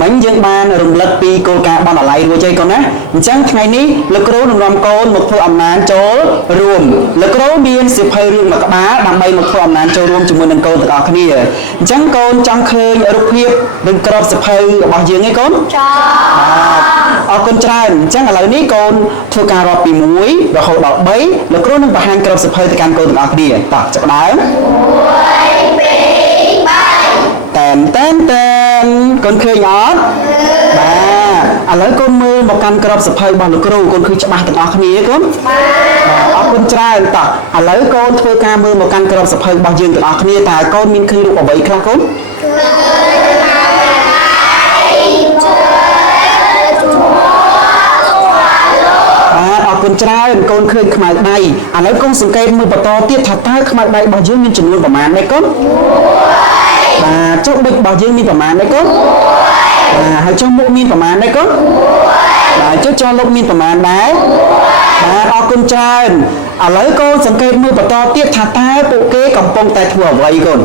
មិញយើងបានរំលឹកពីគោលការណ៍បណ្ណាល័យរួចហើយកូនណាអញ្ចឹងថ្ងៃនេះលោកគ្រូនឹងនាំកូនមកធ្វើអំណាចចូលរួមលោកគ្រូមានសៀវភៅរឿងមួយក្បាលដើម្បីមកធ្វើអំណាចចូលរួមជាមួយនឹងកូនទាំងអស់គ្នាអញ្ចឹងកូនចង់ឃើញរូបភាពឬក្របសៀវភៅរបស់យើងឯងកូនចាអរគុណច្រើនអញ្ចឹងឥឡូវនេះកូនធ្វើការរាប់ពី1រហូតដល់3លោកគ្រូនឹងបង្ហាញក្របសៀវភៅទៅកាន់កូនទាំងអស់គ្នាតោះចាប់ដើមតែនកូនឃើញអត់បាទឥឡូវកូនមើលមកកាន់ក្របសៀវភៅរបស់លោកគ្រូកូនឃើញច្បាស់ទាំងអស់គ្នាកូនបាទអរគុណច្រើនតោះឥឡូវកូនធ្វើការមើលមកកាន់ក្របសៀវភៅរបស់យើងទាំងអស់គ្នាតើកូនមានឃើញរូបអ្វីខ្លះកូនអរគុណច្រើនកូនឃើញខ្មៅដៃឥឡូវកូនសង្កេតមើលបន្តទៀតថាតើខ្មៅដៃរបស់យើងមានចំនួនប្រមាណដែរកូនបាទចុះប៊ិចរបស់យើងមានប្រមាណដែរកូនបាទហើយចុះមុខមានប្រមាណដែរកូនបាទចុះចោលលោកមានប្រមាណដែរបាទអរគុណច្រើនឥឡូវកូនសង្កេតមើលបន្តទៀតថាតើពួកគេកំពុងតែធ្វើអ្វីកូន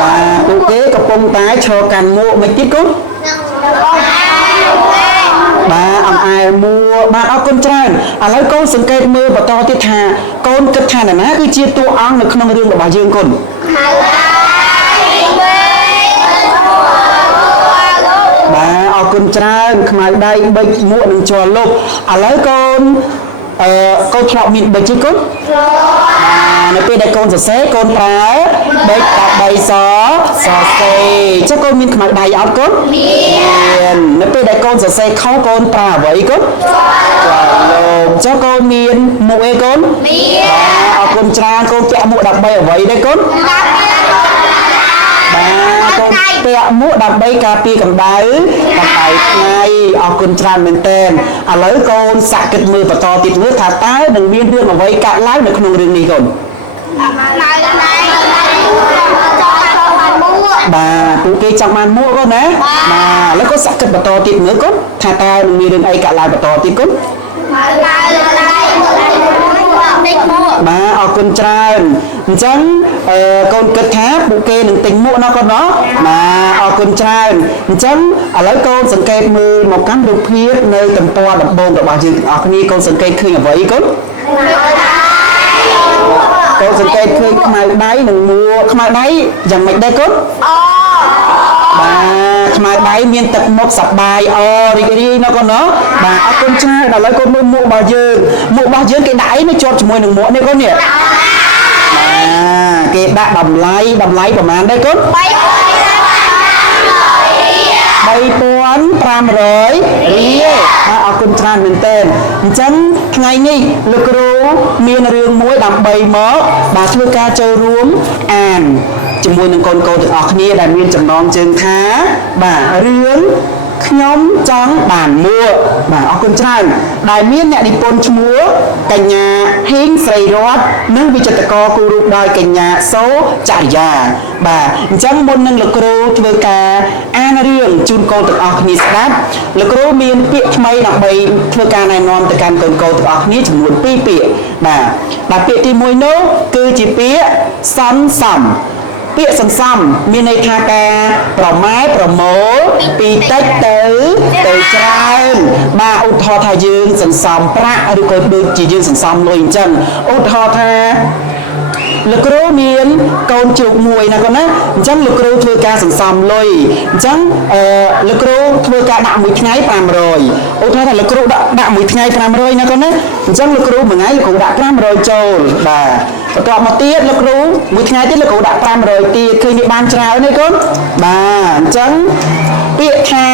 បាទពួកគេកំពុងតែឈរកាន់មួកមិនទៀតកូនបាទអំអែមួបាទអរគុណច្រើនឥឡូវកូនសង្កេតមើលបន្តទៀតថាកូនគិតថាណាគឺជាតួអង្គនៅក្នុងរឿងរបស់យើងកូនបាទអរគុណច្រើនខ្មៅដៃបិចមួកនឹងជាប់លុបឥឡូវកូនកូនធ្លាប់មានបិចទេកូននៅពេលដែលកូនសរសេរកូនប្រើបិច13សសេចុះកូនមានខ្មៅដៃអត់កូនមាននៅពេលដែលកូនសរសេរខុសកូនប្រើអ្វីកូនលោកចុះកូនមានមួកអីកូនមានអរគុណច្រើនកូនពាក់មួកដើម្បីអ្វីដែរកូនបាទកូនពាក់មួកដើម្បីការពារកម្ដៅថ្ងៃអរគុណច្រើនមែនទែនឥឡូវកូនសាកគិតមើលបន្តទៀតមើលថាតើនឹងមានរឿងអ្វីកើតឡើងនៅក្នុងរឿងនេះកូនបាទពួកគេចង់បានមួកកូនណាបាទឥឡូវកូនសាកគិតបន្តទៀតមើលកូនថាតើនឹងមានរឿងអីកើតឡើងបន្តទៀតកូនបាទអរគុណច្រើនអញ្ចឹងកូនគិតថាពួកគេនឹងទិញមួកណោះកូនណោះបាទអរគុណច្រើនអញ្ចឹងឥឡូវកូនសង្កេតមើលមកកាន់រូបភាពនៅទំព័រដំបូងរបស់យើងទាំងអស់គ្នាកូនសង្កេតឃើញអ្វីកូនកូនសង្កេតឃើញខ្មៅដៃនិងមួកខ្មៅដៃយ៉ាងម៉េចដែរកូនបាទខ្មៅដៃមានទឹកមុខសប្បាយរីករាយណាកូនណាបាទអរគុណច្រើនឥឡូវកូនមើលមួករបស់យើងគេដាក់អីនៅជាប់ជាមួយនឹងមួកនេះកូននេះគេដាក់តម្លៃប្រមាណដែរកូន3500រៀលបាទអរគុណច្រើនមែនទែនអញ្ចឹងថ្ងៃនេះលោកគ្រូមានរឿងមួយដើម្បីមកបាទធ្វើការចូលរួមអានជាមួយនឹងកូនៗទាំងអស់គ្នាដែលមានចំណងជើងថាបាទរឿងខ្ញុំចង់បានមួកបាទអរគុណច្រើនដែលមានអ្នកនិពន្ធឈ្មោះកញ្ញាហ៊ីងស្រីរតនិងវិចិត្រករគូររូបដោយកញ្ញាសូចរិយាបាទអញ្ចឹងមុននឹងលោកគ្រូធ្វើការអានរឿងជូនកូនទាំងអស់គ្នាស្ដាប់លោកគ្រូមានពាក្យថ្មីដើម្បីធ្វើការណែនាំទៅកាន់កូនៗទាំងអស់គ្នាចំនួន2ពាក្យបាទពាក្យទី1នោះគឺជាពាក្យសន្សំពាក្យសន្សំមានន័យថាការប្រម៉ែប្រមូលពីតិចទៅច្រើនបាទឧទាហរណ៍ថាយើងសន្សំប្រាក់ឬក៏ដូចជាយើងសន្សំលុយអញ្ចឹងឧទាហរណ៍ថាលោកគ្រូមានកូនជ្រូកមួយណាកូនណាអញ្ចឹងលោកគ្រូធ្វើការសន្សំលុយអញ្ចឹងលោកគ្រូធ្វើការដាក់មួយថ្ងៃ500ឧទាហរណ៍ថាលោកគ្រូដាក់មួយថ្ងៃ500ណាកូនណាអញ្ចឹងលោកគ្រូមួយថ្ងៃលោកគ្រូដាក់500ចូលបាទបន្ទាប់មកទៀតលោកគ្រូមួយថ្ងៃទៀតលោកគ្រូដាក់500ទៀតឃើញនេះបានច្រើនទេកូនបាទអញ្ចឹងពាក្យថា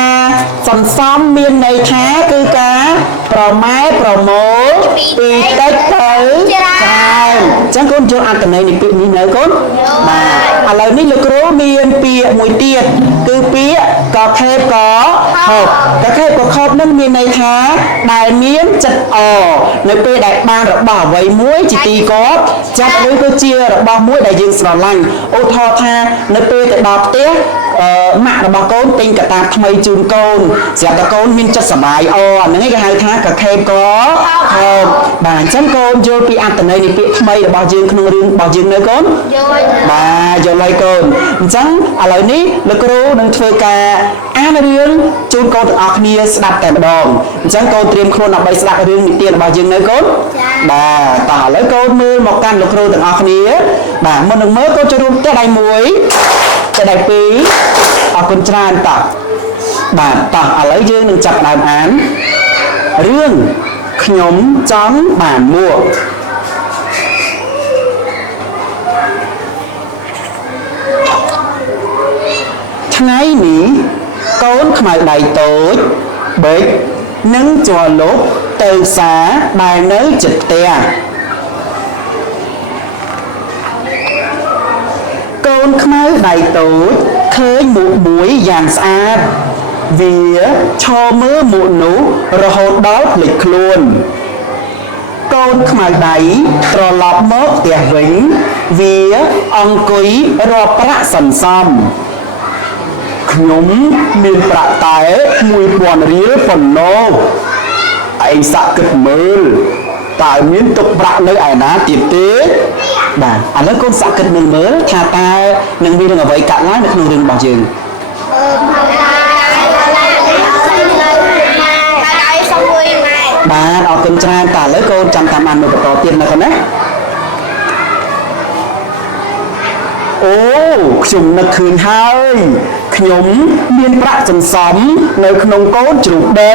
សន្សំមានន័យថាគឺការប្រម៉ែប្រមូលពីតិចទៅច្រើនអញ្ចឹងកូនយកអត្ថន័យនៃពាក្យនេះនៅកូនបាទឥឡូវនេះលោកគ្រូមានពាក្យមួយទៀតគឺពាក្យកខេបកខប់កខេបកខប់នឹងមានន័យថាដែលមានចិត្តនៅពេលដែលបានរបស់អ្វីមួយជាទីកប់ចិត្តឬក៏ជារបស់មួយដែលយើងស្រឡាញ់ឧទាហរណ៍ថានៅពេលទៅដល់ផ្ទះ ម៉ាក់របស់កូនទិញកតាបថ្មីជូនកូនស្រាប់តែកូនមានចិត្តសប្បាយអហ្នឹងឯងគេហៅថាកខេបក៏ខោបាទអញ្ចឹងកូនយល់ពីអត្ថន័យនៃពាក្យថ្មីរបស់យើងក្នុងរឿងរបស់យើងនៅកូនបាទយល់ហើយកូនអញ្ចឹងឥឡូវនេះលោកគ្រូនឹងធ្វើការអានរឿងជូនកូនទាំងអស់គ្នាស្ដាប់តែម្ដងអញ្ចឹងកូនត្រៀមខ្លួនដើម្បីស្ដាប់រឿងនិទានរបស់យើងនៅកូនបាទតោះឥឡូវកូនមើលមកកាន់លោកគ្រូទាំងអស់គ្នាបាទមុននឹងមើលកូនចូលរួមផ្ទះដៃ1ផ្ទះដៃ2អរគុណច្រើនតោះបាទតោះឥឡូវយើងនឹងចាប់ផ្ដើមអានរឿងខ្ញុំចង់បានមួកថ្ងៃនេះកូនខ្មៅដៃតូចបេកនិងជ័រលុបទៅផ្សារដែលនៅជិតផ្ទះកូនខ្មៅដៃតូចឃើញមួកមួយយ៉ាងស្អាតវាឈរមើលមួកនោះរហូតដល់ភ្លេចខ្លួនកូនខ្មៅដៃត្រឡប់មកផ្ទះវិញវាអង្គុយរាប់ប្រាក់សន្សំខ្ញុំមានប្រាក់តែ1000រៀលប៉ុណ្ណោះឯងសាក់គិតមើលតើមានទុកប្រាក់នៅឯណាទៀតទេបាទឥឡូវកូនសាក់គិតមើលថាតើនឹងមានរឿងអ្វីកើតឡើងនៅក្នុងរឿងរបស់យើងបាទអរគុណច្រើនតើឥឡូវកូនចាំតាមអានមើលបន្តទៀតណាកូនណាអូខ្ញុំនឹកឃើញហើយខ្ញុំមានប្រាក់សន្សំនៅក្នុងកូនជ្រូកដី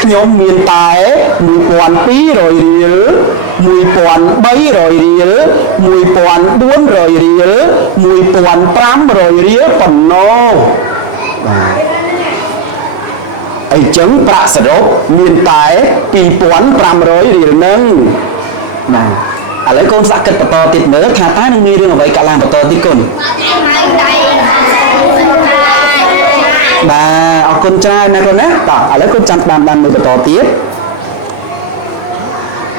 ខ្ញុំមានតែ1200រៀល1300រៀល1400រៀល1500រៀលប៉ុណ្ណោះបាទអីចឹងប្រាក់សរុបមានតែ2500រៀលហ្នឹងបាទឥឡូវកូនសាក់គិតបន្តទៀតមើលថាតើនឹងមានរឿងអ្វីកើតឡើងបន្តទៀតកូនបាទអរគុណច្រើនណាស់កូនណាតោះឥឡូវកូនចាំតាមបានមើលបន្តទៀត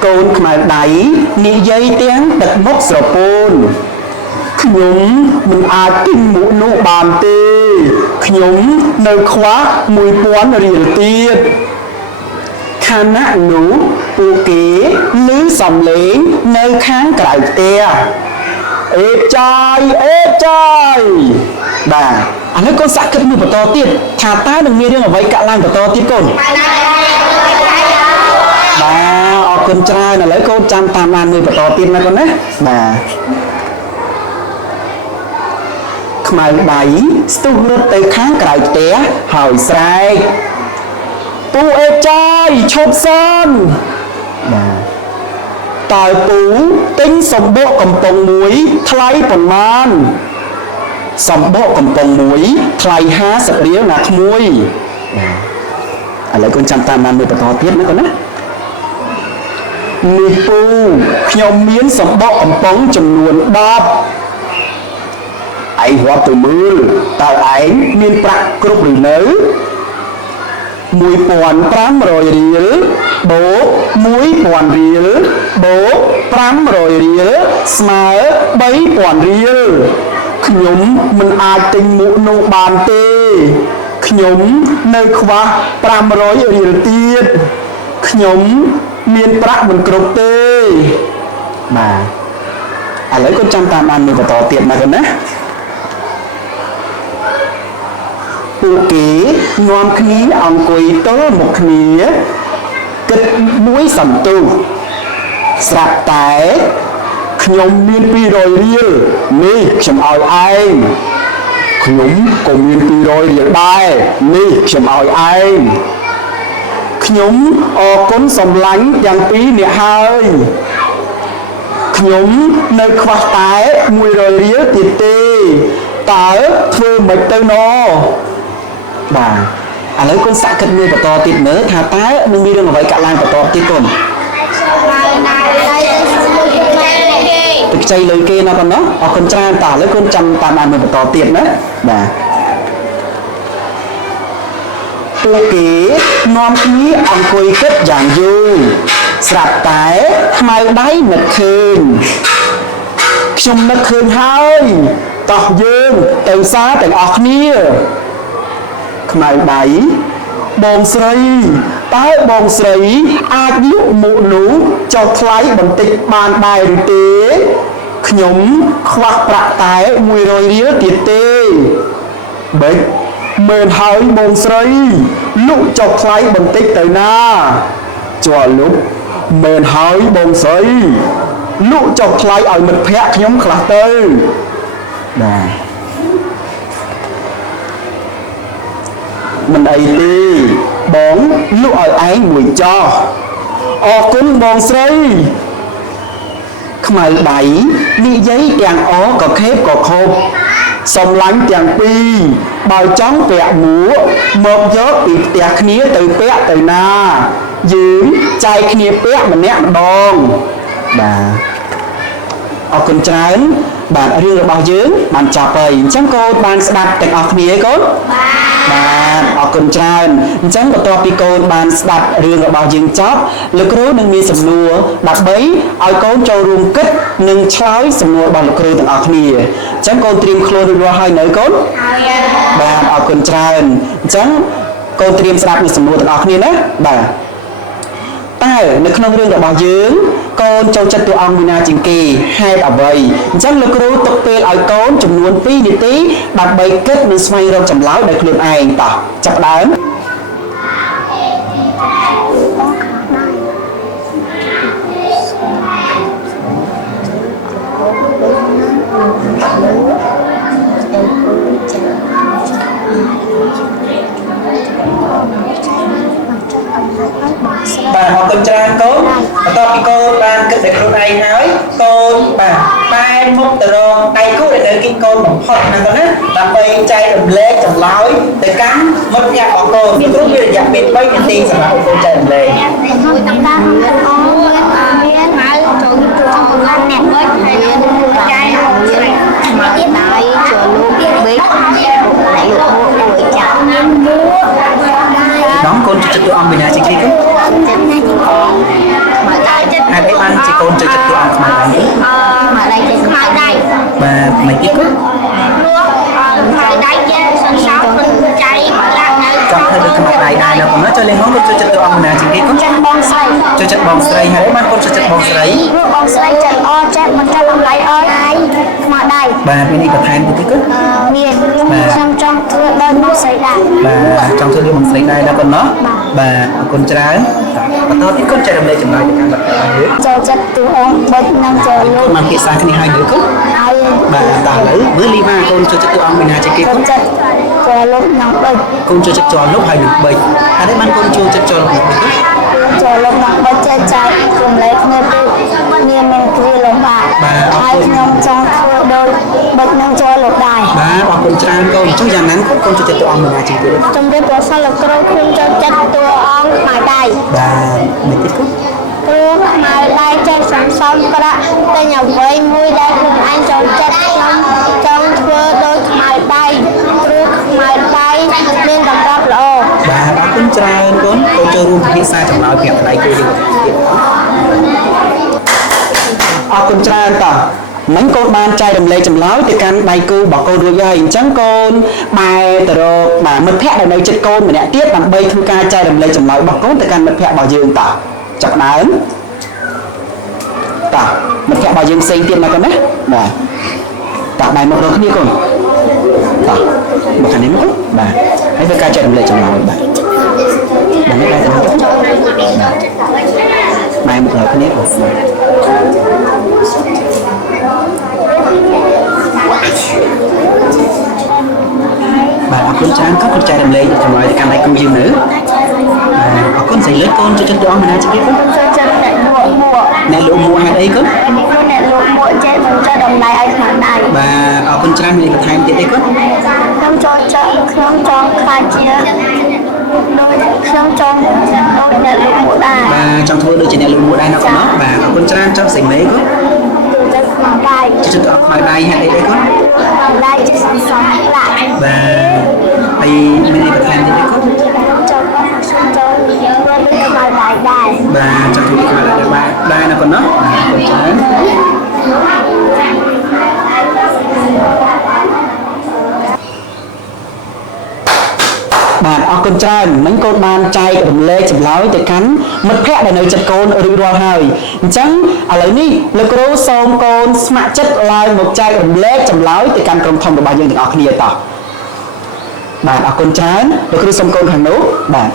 កូនខ្មៅដៃនិយាយទាំងទឹកមុខស្រពោនខ្ញុំមិនអាចទិញមួកនោះបានទេខ្ញុំនៅខ្វះ1000រៀលទៀតខណៈនោះពួកគេឮសំឡេងនៅខាងក្រៅផ្ទះអេចាយបាទឥឡូវកូនសាក់គិតមើលបន្តទៀតថាតើនឹងមានរឿងអ្វីកើតឡើងបន្តទៀតកូនបាទអរគុណច្រើនឥឡូវកូនចាំតាមបានមើលបន្តទៀតណាកូនណាបាទខ្មៅដៃស្ទុះរត់ទៅខាងក្រៅផ្ទះហើយស្រែកពូអេចាយឈប់សិនបាទតើពូទិញសម្បកកំប៉ុងមួយថ្លៃប៉ុន្មានសម្បកកំប៉ុងមួយថ្លៃ50រៀលណាក្មួយឥឡូវកូនចាំតាមបានមើលបន្តទៀតណាកូនណានេះពូខ្ញុំមានសម្បកកំប៉ុងចំនួន10ឯងរាប់ទៅមើលតើឯងមានប្រាក់គ្រប់ឬនៅ1500រៀលបូក1000រៀលបូក500រៀលស្មើ3000រៀលខ្ញុំមិនអាចទិញមួកនោះបានទេខ្ញុំនៅខ្វះ500រៀលទៀតខ្ញុំមានប្រាក់មិនគ្រប់ទេបាទឥឡូវកូនចាំតាមបានមើលបន្តទៀតណាកូនណាពួកគេនាំគ្នាអង្គុយទល់មុខគ្នាគិតមួយសន្ទុះស្រាប់តែខ្ញុំមាន200រៀលនេះខ្ញុំឲ្យឯងខ្ញុំក៏មាន200រៀលដែរនេះខ្ញុំឲ្យឯងខ្ញុំអរគុណសំឡាញ់ទាំងពីរអ្នកហើយខ្ញុំនៅខ្វះតែ100រៀលទៀតទេតើធ្វើមិនទៅណបាទឥឡូវកូនសាក់គិតមើលបន្តទៀតមើលថាតើនឹងមានរឿងអ្វីកើតឡើងបន្តទៀតកូនទឹកខ្ចីលុយគេណាកូនណាអរគុណច្រើនតើឥឡូវកូនចាំតាមបានមើលបន្តទៀតណាបាទពួកគេនាំគ្នាអង្គុយគិតយ៉ាងយូរស្រាប់តែខ្មៅដៃនឹកឃើញខ្ញុំនឹកឃើញហើយ តោះយើងទៅសារទាំងអស់គ្នាខ្មៅដៃបងស្រីតើបងស្រីអាចលក់មុខនោះចុះថ្លៃបន្តិចបានដែរឬទេខ្ញុំខ្វះប្រាក់តែ100រៀលទៀតទេបេចមែនហើយបងស្រីលក់ចុះថ្លៃបន្តិចទៅណាជាប់លុបមែនហើយបងស្រីលក់ចុះថ្លៃឲ្យមិត្តភ័ក្ដិខ្ញុំខ្លះទៅបាទមិនអីទេបងលក់ឲ្យឯងមួយចោះអរគុណបងស្រីខ្មៅដៃនិយាយទាំងអក៏ខេបក៏ខប់សំឡាញ់ទាំងពីរបើចង់ពាក់មួកមកយកពីផ្ទះគ្នាទៅពាក់ទៅណាយើងចែកគ្នាពាក់ម្នាក់ម្ដងបាទអរគុណច្រើនបាទរឿងរបស់យើងបានចប់ហើយអញ្ចឹងកូនបានស្ដាប់ទាំងអស់គ្នាកូនបាទអរគុណច្រើនអញ្ចឹងបន្ទាប់ពីកូនបានស្ដាប់រឿងរបស់យើងចប់លោកគ្រូនឹងមានសំណួរដើម្បីឲ្យកូនចូលរួមគិតនិងឆ្លើយសំណួររបស់លោកគ្រូទាំងអស់គ្នាអញ្ចឹងកូនត្រៀមខ្លួនរួចរាល់ហើយនៅកូនបាទអរគុណច្រើនអញ្ចឹងកូនត្រៀមស្ដាប់នឹងសំណួរទាំងអស់គ្នាណាបាទតើនៅក្នុងរឿងរបស់យើងកូនចូលចិត្តតួអង្គមួយណាជាងគេហេតុអ្វីអញ្ចឹងលោកគ្រូទុកពេលឲ្យកូនចំនួន2នាទីដើម្បីគិតនិងស្វែងរកចម្លើយដោយខ្លួនឯងតោះចាប់ផ្ដើមបាទអរគុណច្រើនកូនបន្ទាប់ពីកូនបានគិតតែខ្លួនឯងហើយកូនបាទបែរមុខទៅរកដៃគូដែលនៅគិតកូនបំផុតណាកូនណាដើម្បីចែករំលែកចម្លើយទៅកាន់មិត្តភ័ក្តិរបស់កូនមានរយៈពេល3នាទីសម្រាប់កូនចែករំលែកមួយតំណាងមានហើយចូលចូលឡើងអ្នកវិញហើយចែករំលែកមកដៃចូលលោកបេកហើយលោកមួយចាស់មានមួកน้องកូនចិត្តតួអង្គវិញ្ញាជាគេគាត់ចិត្តណាជាកូនខ្មៅដៃចិត្តហើយបានជាកូនចិត្តតួអង្គខ្មៅដៃខ្មៅដៃចិត្តខ្មៅដៃបាទមិនទីគាត់លោកខ្មៅដៃចេះសន្សំខ្លួនចៃមកឡើងនៅចង់ធ្វើដូចខ្មៅដៃដែរណាបងចូលលេងហងគាត់ចិត្តតួអង្គវិញ្ញាជាគេគាត់ចិត្តបងស្រីចិត្តបងស្រីហើយបានកូនចិត្តបងស្រីបងស្រីចិត្តអចិត្តមិនចិត្តអំឡៃអហើយខ្មៅដៃបាទមាននេះបន្ថែមទៀតគាត់មានខ្ញុំចង់ធ្វើដោយបងស្រីដែរបាទចង់ធ្វើដូចបងស្រីដែរណាគាត់ណោះបាទអរគុណច្រើនបន្តទៀតគាត់ចែករំលែកចំណុចទៅកាន់បាត់យើងចូលចិត្តតួអង្គបិទនិងចូលលោកមកភាសាគ្នាហើយឬគាត់ហើយបាទតើឥឡូវមើលលីវ៉ាកូនចូលចិត្តតួអង្គមួយណាជាគេគាត់ចិត្តចូលលោកនិងបិទកូនចូលចិត្តចូលលោកហើយនឹងបិទហើយបានកូនចូលចិត្តចូលលោកនិងបិទចូលលោកនិងបិទចេះចែករំលែកគ្នាទៅមានគ្រាលំបាកហើយខ្ញុំចង់ធ្វើដោយបិទនិងចូលលោកដែរបាទអរគុណច្រើនកូនចុះយ៉ាងណាកូនចូលចិត្តតួអង្គមួយណាជាងគេជំរាបប្រសិនលោកគ្រូខ្ញុំចូលចិត្តតួអង្គខ្មៅដៃបាទមិនទៀតគូគ្រូខ្មៅដៃចេះសន្សំប្រាក់ទិញអ្វីមួយដែលខ្លួនឯងចូលចិត្តខ្ញុំចង់ធ្វើដោយខ្មៅដៃគ្រូខ្មៅដៃមានតម្រាប់ល្អបាទអរគុណច្រើនកូនកូនចូលរួមពិភាក្សាចម្លើយប្រាប់ដៃគូយើងទៀតអរគុណច្រើនតោះមិញកូនបានចែករំលែកចម្លើយទៅកាន់ដៃគូរបស់កូនរួចហើយអញ្ចឹងកូនបែរទៅរកបាទមិត្តភ័ក្តិដែលនៅជិតកូនម្នាក់ទៀតដើម្បីធ្វើការចែករំលែកចម្លើយរបស់កូនទៅកាន់មិត្តភ័ក្តិរបស់យើងតោះចាប់ដើមតោះមិត្តភ័ក្តិរបស់យើងផ្សេងទៀតណាកូនណាបាទតោះបែរមករកគ្នាកូនតោះមកខាងនេះមកបាទហើយធ្វើការចែករំលែកចម្លើយបាទបាទនេះដែរទៅបាទបែរមករកគ្នាអូបាទអរគុណច្រើនគាត់ចែករំលែកចម្លើយទៅកាន់ដៃគូយើងនៅអរគុណស្រីលើកកូនចូលចិត្តតួអង្គណាជាគេគាត់ចូលចិត្តអ្នកលក់មួកហេតុអីគាត់អ្នកលក់មួកចេះមិនចេះតម្លៃឲ្យខ្មៅដៃបាទអរគុណច្រើនមានបន្ថែមទៀតទេគាត់ខ្ញុំចូលចិត្តខ្ញុំចង់ខ្លាចជាដោយខ្ញុំចង់ដូចអ្នកលក់មួកដែរបាទចង់ធ្វើដូចជាអ្នកលក់មួកដែរណាគាត់ណោះបាទអរគុណច្រើនចង់ស្រីមេគាត់ចិត្តខ្មៅដៃចិត្តអត់ខ្មៅដៃហេតុអីទេគាត់ខ្មៅដៃចេះសន្សំប្រាក់បាទហើយមានអីបន្ថែមទៀតទេគាត់ចូលខ្ញុំចូលធ្វើដូចខ្មៅដៃដែរបាទចង់ធ្វើខ្មៅដៃដែរណាគាត់ណោះបាទអរគុណច្រើន គុណច្រើនមិញកូនបានចែករំលែកចម្លើយទៅកាន់មិត្តភ័ក្តិដែលនៅចិត្តកូនរួចរាល់ហើយអញ្ចឹងឥឡូវនេះលោកគ្រូសូមកូនស្ម័គ្រចិត្តឡើងមកចែករំលែកចម្លើយទៅកាន់ក្រុមធំរបស់យើងទាំងអស់គ្នាតោះបាទអរគុណច្រើនលោកគ្រូសូមកូនខាងនោះបាទ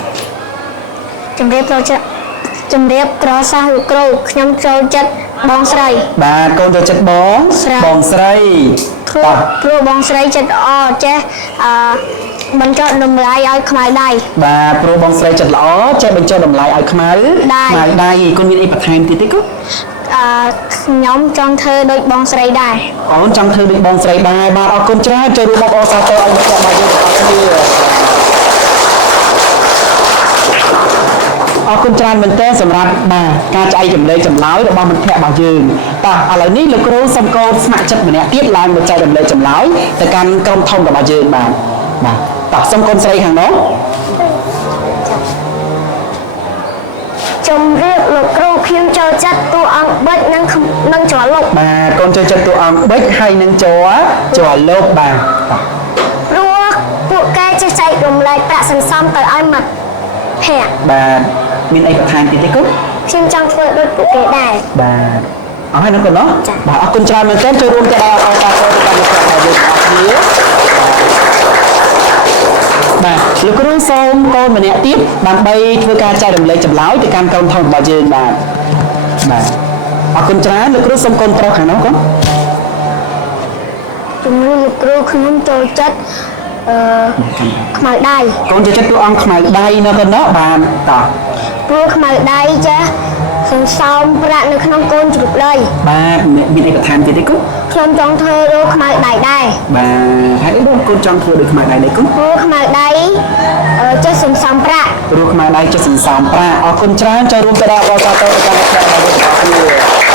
ជំរាបត្រសាសលោកគ្រូខ្ញុំចូលចិត្តបងស្រីបាទកូនចូលចិត្តបងស្រីព្រោះបងស្រីចិត្តល្អចេះបញ្ចុះតម្លៃឲ្យខ្មៅដៃបាទព្រោះបងស្រីចិត្តល្អចេះបញ្ចុះតម្លៃឲ្យខ្មៅដៃកូនមានអីបន្ថែមទៀតទេកូនខ្ញុំចង់ធ្វើដូចបងស្រីដែរអូនចង់ធ្វើដូចបងស្រីដែរបាទអរគុណច្រើនចូលរួមបងប្អូនសាទរឲ្យមិត្តភក្តិរបស់យើងទាំងអស់គ្នាអរគុណច្រើនមែនទែនសម្រាប់បាទការចែករំលែកចម្លើយរបស់មិត្តភក្តិរបស់យើងតោះឥឡូវនេះលោកគ្រូសូមកូនស្ម័គ្រចិត្តម្នាក់ទៀតឡើងមកចែករំលែកចម្លើយទៅកាន់ក្រុមធំរបស់យើងបាទតោះសូមកូនស្រីខាងនោះជំរាបលោកគ្រូខ្ញុំចូលចិត្តតួអង្គបិចនិងជ័រលុបបាទកូនចូលចិត្តតួអង្គបិចហើយនិងជ័រលុបបាទព្រោះពួកគេចេះចែករំលែកប្រាក់សន្សំទៅឲ្យមិត្តភក្តិបាទមានអីបន្ថែមទៀតទេកូនខ្ញុំចង់ធ្វើដូចពួកគេដែរបាទអរហើយណាកូននោះបាទអរគុណច្រើនមែនទែនចូលរួមទៅដល់អរសាទរទៅកាន់មិត្តភក្តិរបស់យើងទាំងអស់គ្នាបាទលោកគ្រូសូមកូនម្នាក់ទៀតដើម្បីធ្វើការចែករំលែកចម្លើយទៅកាន់ក្រុមធំរបស់យើងបាទអរគុណច្រើនលោកគ្រូសូមកូនប្រុសខាងនោះកូនជំរាបលោកគ្រូខ្ញុំចូលចិត្តខ្មៅដៃកូនចូលចិត្តតួអង្គខ្មៅដៃនៅកូននោះបានតោះព្រោះខ្មៅដៃចាសន្សំប្រាក់នៅក្នុងកូនជ្រូកដីបាទមានអីបន្ថែមទៀតទេកូនខ្ញុំចង់ធ្វើដូចខ្មៅដៃដែរបាទហើយកូនចង់ធ្វើដូចខ្មៅដៃដែរកូនព្រោះខ្មៅដៃចេះសន្សំប្រាក់ព្រោះខ្មៅដៃចេះសន្សំប្រាក់អរគុណច្រើនចូលរួមទៅដល់អបអរសាទរទៅកាន់មិត្តភក្តិរបស់យើងទាំងអស់គ្នា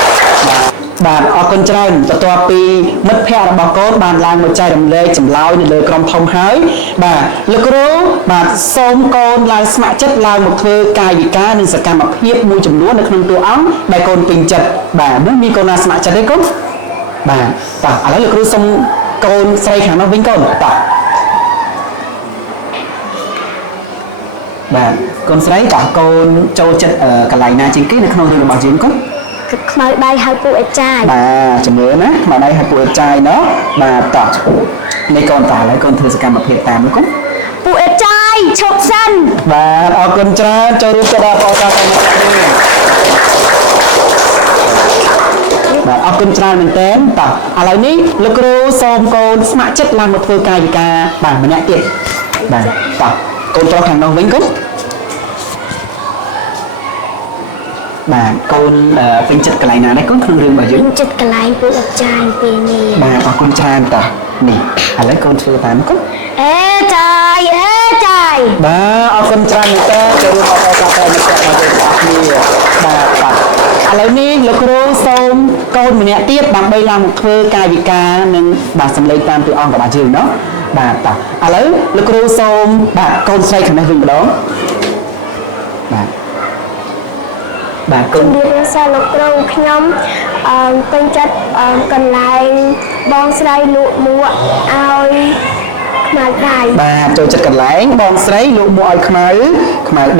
បាទអរគុណច្រើនបន្ទាប់ពីមិត្តភ័ក្តិរបស់កូនបានឡើងមកចែករំលែកចម្លើយនៅលើក្រុមធំហើយបាទលោកគ្រូបាទសូមកូនឡើងស្ម័គ្រចិត្តឡើងមកធ្វើកាយវិការនិងសកម្មភាពមួយចំនួននៅក្នុងតួអង្គដែលកូនពេញចិត្តបាទនោះមានកូនណាស្ម័គ្រចិត្តទេកូនបាទតោះឥឡូវលោកគ្រូសូមកូនស្រីខាងនោះវិញកូនតោះបាទកូនស្រីតោះកូនចូលចិត្តកន្លែងណាជាងគេនៅក្នុងរឿងរបស់យើងកូនខ្មៅដៃហើយពួកអេចាយបាទជំនឿណាខ្មៅដៃហើយពួកអេចាយណោះបាទតោះនេះកូនតាហើយកូនធ្វើសកម្មភាពតាមនោះកូនពួកអេចាយឈប់សិនបាទអរគុណច្រើនចូលរួមទៅដល់អបអរសាទរមកនេះបាទអរគុណច្រើនមែនទែនតោះឥឡូវនេះលោកគ្រូសូមកូនស្ម័គ្រចិត្តឡើងមកធ្វើកាយវិការបាទម្នាក់ទៀតបាទតោះកូនប្រុសខាងនោះវិញកូនបាទកូនពេញចិត្តកន្លែងណាដែរកូនក្នុងរឿងរបស់យើងពេញចិត្តកន្លែងពួកអាចារ្យពេលនេះបាទអរគុណច្រើនតោះនេះឥឡូវកូនធ្វើតាមកូនអេចាយបាទអរគុណច្រើនមែនតើចូលរួមអបអរសាទរមិត្តភក្តិរបស់យើងទាំងអស់គ្នាបាទឥឡូវនេះលោកគ្រូសូមកូនម្នាក់ទៀតដើម្បីឡើងមកធ្វើកាយវិការនិងបាទសម្លេងតាមតួអង្គរបស់យើងเนาะបាទតោះឥឡូវលោកគ្រូសូមបាទកូនស្រីខាងនេះវិញម្ដងបាទជំរាបសួរលោកគ្រូខ្ញុំពេញចិត្តកន្លែងបងស្រីលក់មួកឲ្យខ្មៅដៃបាទចូលចិត្តកន្លែងបងស្រីលក់មួកឲ្យខ្មៅ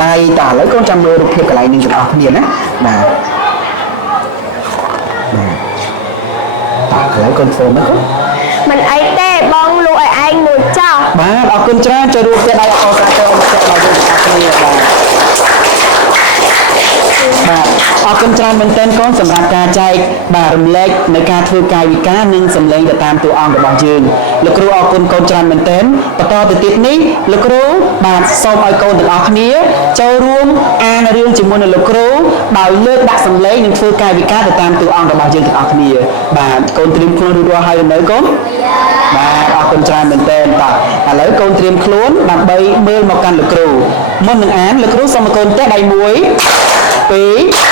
ដៃតើឥឡូវកូនចាំមើលរូបភាពកន្លែងនេះទាំងអស់គ្នាណាបាទឥឡូវកូនធ្វើមកកូនមិនអីទេបងលក់ឲ្យឯងមួយចោះបាទអរគុណច្រើនចូលរួមទៅដៃអបអរសាទរមិត្តភក្តិរបស់យើងទាំងអស់គ្នាបាទអរគុណច្រើនមែនទែនកូនសម្រាប់ការចែកបាទរំលែកនៅការធ្វើកាយវិការនិងសម្លេងទៅតាមតួអង្គរបស់យើងលោកគ្រូអរគុណកូនច្រើនមែនទែនបន្តទៅទៀតនេះលោកគ្រូបាទសូមឲ្យកូនទាំងអស់គ្នាចូលរួមអានរឿងជាមួយនឹងលោកគ្រូដោយលើកដាក់សម្លេងនិងធ្វើកាយវិការទៅតាមតួអង្គរបស់យើងទាំងអស់គ្នាបាទកូនត្រៀមខ្លួនរួចរាល់ហើយនៅកូនបាទអរគុណច្រើនមែនទែនបាទឥឡូវកូនត្រៀមខ្លួនដើម្បីមើលមកកាន់លោកគ្រូមុននឹងអានលោកគ្រូសូមឲ្យកូនទះដៃ1 2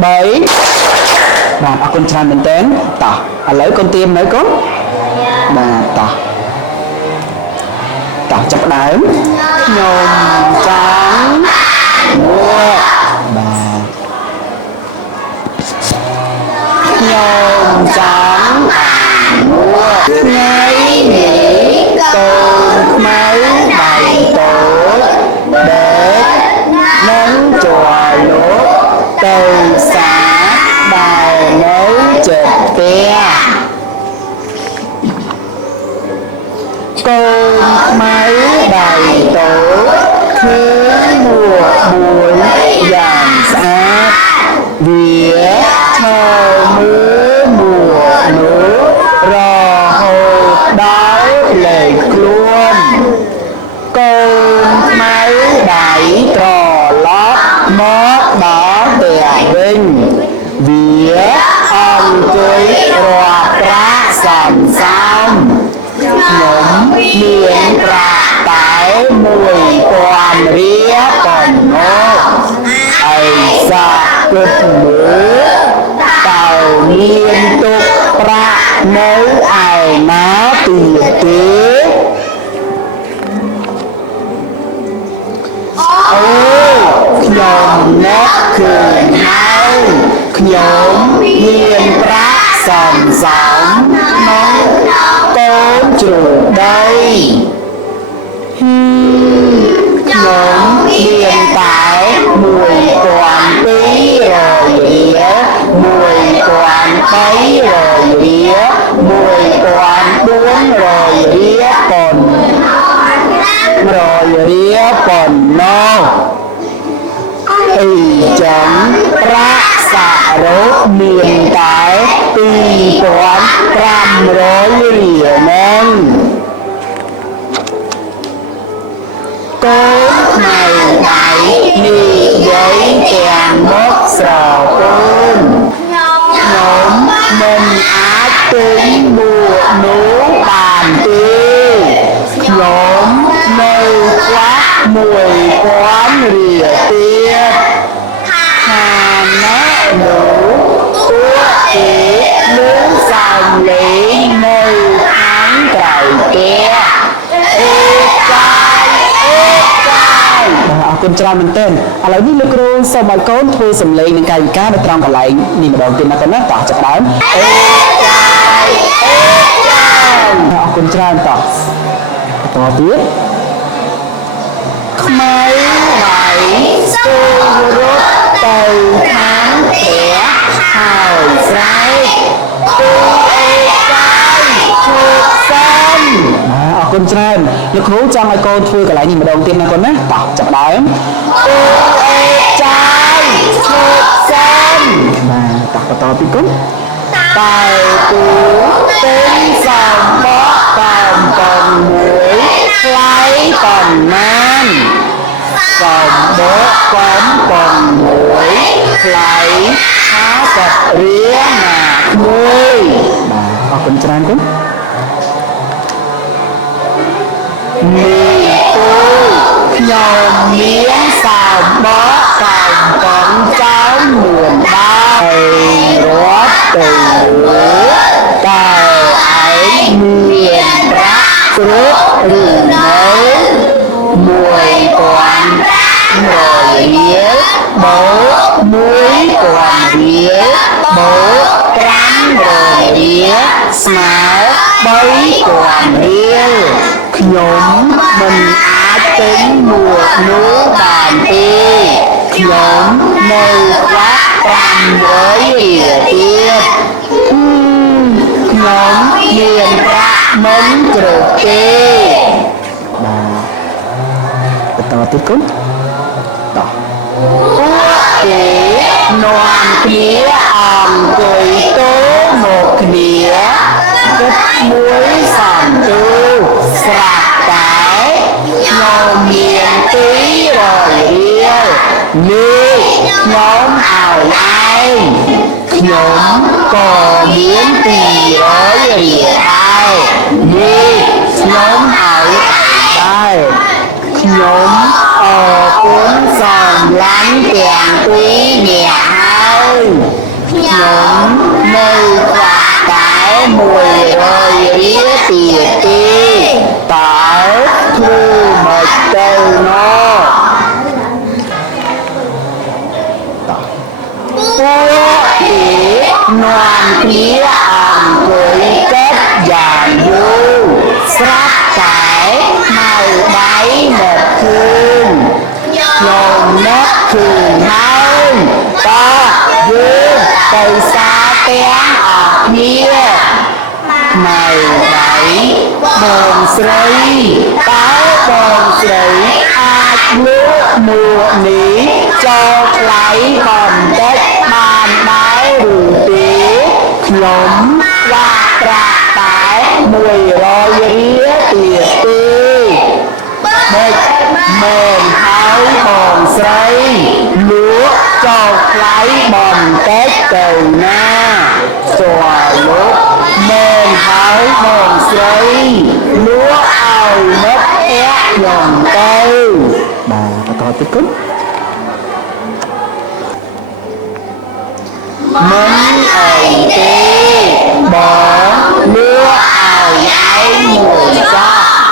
3បាទអរគុណច្រើនមែនទែនតោះឥឡូវកូនត្រៀមនៅកូនបាទតោះចាប់ដើមខ្ញុំចង់មួកបាទខ្ញុំចង់មួកថ្ងៃនេះកូនខ្មៅដៃតូច máy đầy tổ khứ mùa buổi vàng sát vía thơ mưa mùa nước rò hồ đói lệ luôn cơn máy đẩy trò lót mót đó bè vinh vía ông cưới ròa pra sầm xong nhóm miền rạc tái mùi toàn ría còn ngô ây xa cực mưa tàu liên tục ra nếu ai nó tìa tế nhóm nét cười nhau nhóm miền ra sòng sóng nóng tốn chủ đây nhóm hiện tại mùi toàn tí rồi đĩa mùi toàn thấy rồi đĩa mùi toàn đuống rồi đĩa còn no ý chẳng ra xạ rốt miền tại tùy toán trăm rối rỉa nâng cốt này đáy nị giấy kèm bốc sờ côn nhóm mình á tính bùa nú bàn tê nhóm nơi quát mùi quán rỉa tiết hà nát nú tua ý lưỡng dòng lý nơi tháng cải kia ê cai អរគុណច្រើនមែនទែនឥឡូវនេះលោកគ្រូសូមឲ្យកូនធ្វើសំឡេងនឹងកាយវិការនៅត្រង់កន្លែងនេះម្ដងទៀតណាកូនណាតោះចាប់ដើមអេកាយអរគុណច្រើនតោះបន្តទៀតខ្មៅដៃស្ទូរត់ទៅខាងព្រះហើយស្រែកទូអេកាយឈប់សិនអរគុណច្រើនលោកគ្រូចង់ឲ្យកូនធ្វើកន្លែងនេះម្ដងទៀតណាកូនណាតោះចាប់ដើមទូអេកាយឈប់សិនបាទតោះបន្តពីគុណតែទូពេញសំបកកំប៉ុងមួយថ្លៃប៉ុន្មានកំបកកំប៉ុងមួយថ្លៃ50រៀលណាមួយបាទអរគុណច្រើនគុណនេះគូខ្ញុំមានសំបកកំប៉ុងចំនួន10រាប់ទៅតែឯងមានប្រាក់គ្រប់ឬនៅ1500រៀលបូក1000រៀលបូក500រៀលស្មើ3000រៀលខ្ញុំមិនអាចទិញមួកនោះបានទេខ្ញុំនៅខ្វះ500រៀលទៀតខ្ញុំមានប្រាក់មិនគ្រប់ទេបាទបន្តទៀតគុណតោះពួកគេនាំគ្នាអង្គុយតូមកគ្នាគិតមួយសំទូស្រាប់តែខ្ញុំមាន200រៀលនេះខ្ញុំឲ្យឯងខ្ញុំក៏មាន200រៀលដែរនេះខ្ញុំឲ្យដែរខ្ញុំអរគុណសំឡាញ់ទាំងពីរនាក់ហើយខ្ញុំនៅខ្វះតែ100រៀលទៀតទេតើធ្វើមិនទៅណោះពួកគេនាំគ្នាអង្គុយគិតយ៉ាងយូរស្រាប់តែនៅដៃមកឃើញខ្ញុំនឹកឃើញហើយតោះយើងទៅសារទាំងអស់គ្នានៅ ដៃបងស្រីតើបងស្រីអាចលើកមួកនេះចូលថ្លៃបន្តិចបានដែរឬទេខ្ញុំវាប្រាក់តែ100រៀលទៀតទេមិនមែនហើយបងស្រីលក់ចូលថ្លៃបន្តិចទៅណាស្គាល់លោកមែនហើយបងស្រីលក់ឲ្យមិត្តភក្តិខ្ញុំទៅបាទបន្តទៀតគុណមិនអីទេបងលក់ឲ្យមួយចា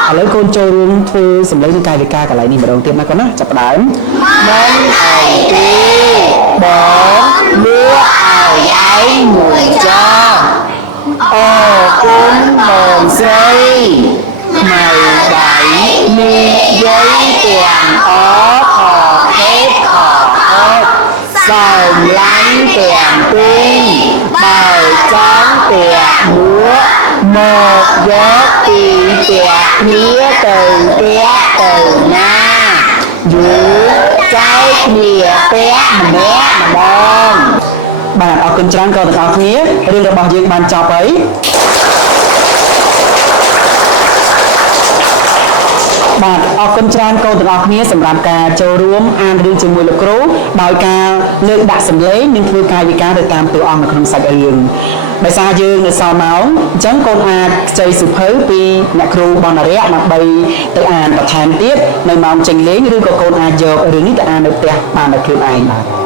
ឥឡូវកូនចូលរួមធ្វើសម្លេងកាយវិការកន្លែងនេះម្ដងទៀតណាកូនណាចាប់ផ្ដើមមិនអីទេបងលក់ឲ្យមួយចាអរគុណបងស្រីខ្មៅដៃនិយាយទាំងអខទេខអត់សើមឡាញ់ទាំងពីរបើចង់ទាំងមួកមកយកពីផ្ទះគ្នាទៅផ្ទះទៅណាយូរចែកគ្នាផ្ទះម្នាក់ម្ដងបាទអរគុណច្រើនក៏ទាំងអស់គ្នារឿងរបស់យើងបានចប់ហើយបាទអរគុណច្រើនកូនទាំងអស់គ្នាសម្រាប់ការចូលរួមអានរឿងជាមួយលោកគ្រូដោយការលើកដាក់សម្លេងនិងធ្វើកាយវិការទៅតាមតួអង្គនៅក្នុងសាច់រឿងដោយសារយើងនៅសល់ម៉ោងអញ្ចឹងកូនអាចខ្ចីសៀវភៅពីអ្នកគ្រូបណ្ណារៈដើម្បីទៅអានបន្ថែមទៀតនៅម៉ោងចេញលេងឬក៏កូនអាចយករឿងនេះទៅអាននៅផ្ទះបានដោយខ្លួនឯងបាទ